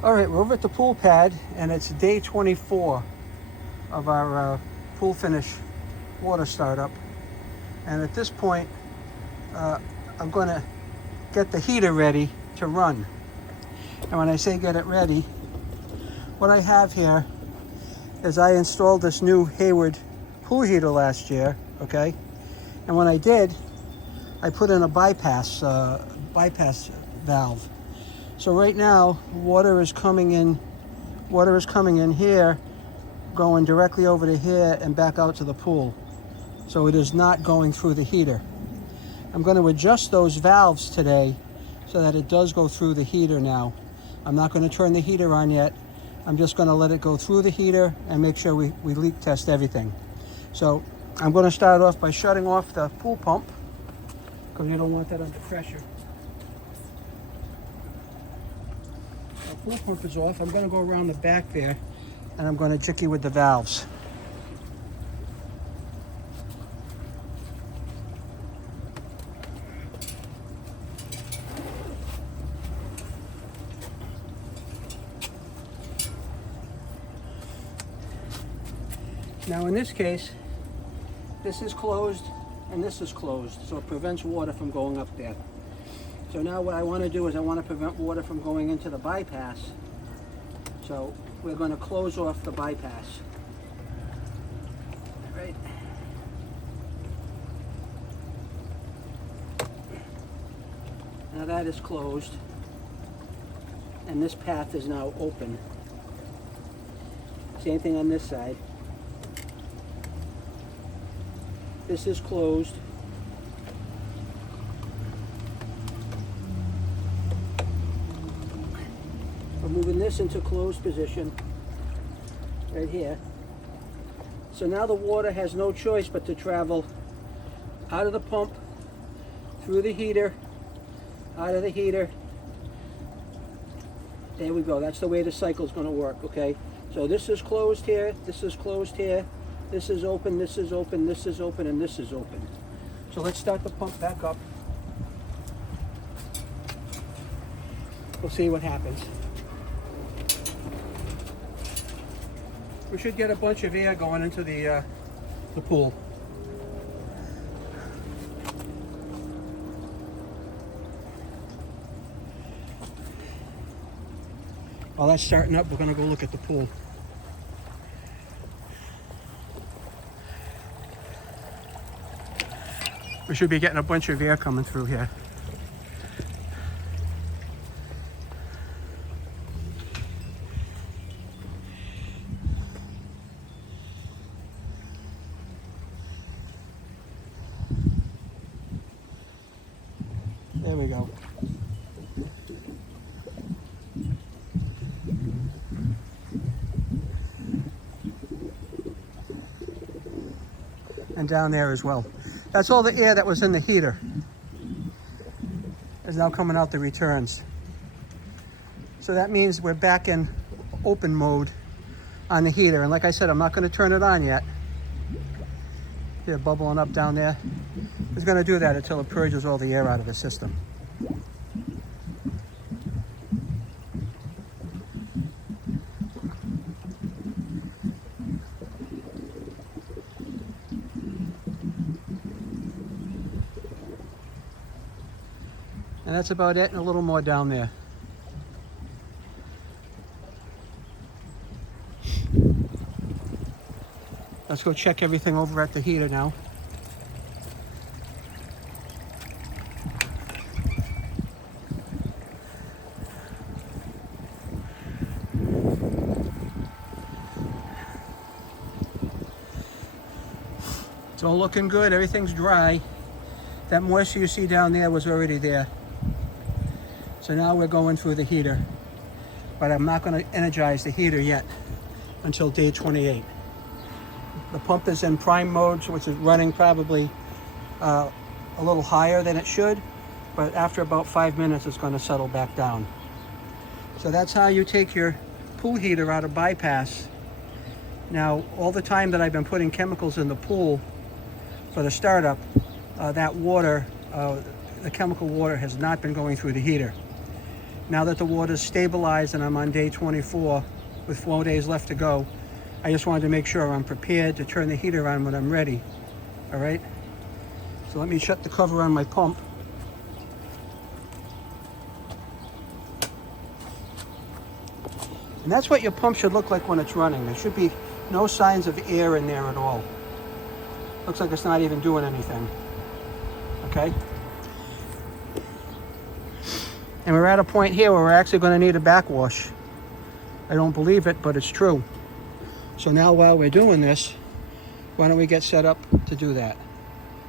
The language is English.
All right, we're over at the pool pad, and it's day 24 of our pool finish water startup. And at this point, I'm going to get the heater ready to run. And when I say get it ready, what I have here is I installed this new Hayward pool heater last year, okay? And when I did, I put in a bypass valve. So right now, water is coming in here, going directly over to here and back out to the pool. So it is not going through the heater. I'm going to adjust those valves today so that it does go through the heater now. I'm not going to turn the heater on yet. I'm just going to let it go through the heater and make sure we leak test everything. So I'm going to start off by shutting off the pool pump because we don't want that under pressure. The pool pump is off. I'm going to go around the back there and I'm going to jicky with the valves. Now in this case, this is closed and this is closed, so it prevents water from going up there. So now what I want to do is I want to prevent water from going into the bypass. So we're going to close off the bypass. Right. Now that is closed and this path is now open. Same thing on this side. This is closed. We're moving this into closed position right here. So now the water has no choice but to travel out of the pump, through the heater, out of the heater. There we go. That's the way the cycle is going to work, okay? So this is closed here, this is closed here, this is open, this is open, this is open, and this is open. So let's start the pump back up. We'll see what happens. We should get a bunch of air going into the pool. While that's starting up, we're going to go look at the pool. We should be getting a bunch of air coming through here. There we go. And down there as well. That's all the air that was in the heater is now coming out the returns. So that means we're back in open mode on the heater. And like I said, I'm not going to turn it on yet. They're bubbling up down there. It's going to do that until it purges all the air out of the system. And that's about it, and a little more down there. Let's go check everything over at the heater now. It's all looking good, everything's dry. That moisture you see down there was already there. So now we're going through the heater, but I'm not going to energize the heater yet until day 28. The pump is in prime mode, which is running probably a little higher than it should, but after about 5 minutes, it's going to settle back down. So that's how you take your pool heater out of bypass. Now, all the time that I've been putting chemicals in the pool for the startup, that water, the chemical water has not been going through the heater. Now that the water's stabilized and I'm on day 24 with 4 days left to go, I just wanted to make sure I'm prepared to turn the heater on when I'm ready. All right? So let me shut the cover on my pump. And that's what your pump should look like when it's running. There should be no signs of air in there at all. Looks like it's not even doing anything. Okay? And we're at a point here where we're actually going to need a backwash. I don't believe it, but it's true. So now while we're doing this, why don't we get set up to do that?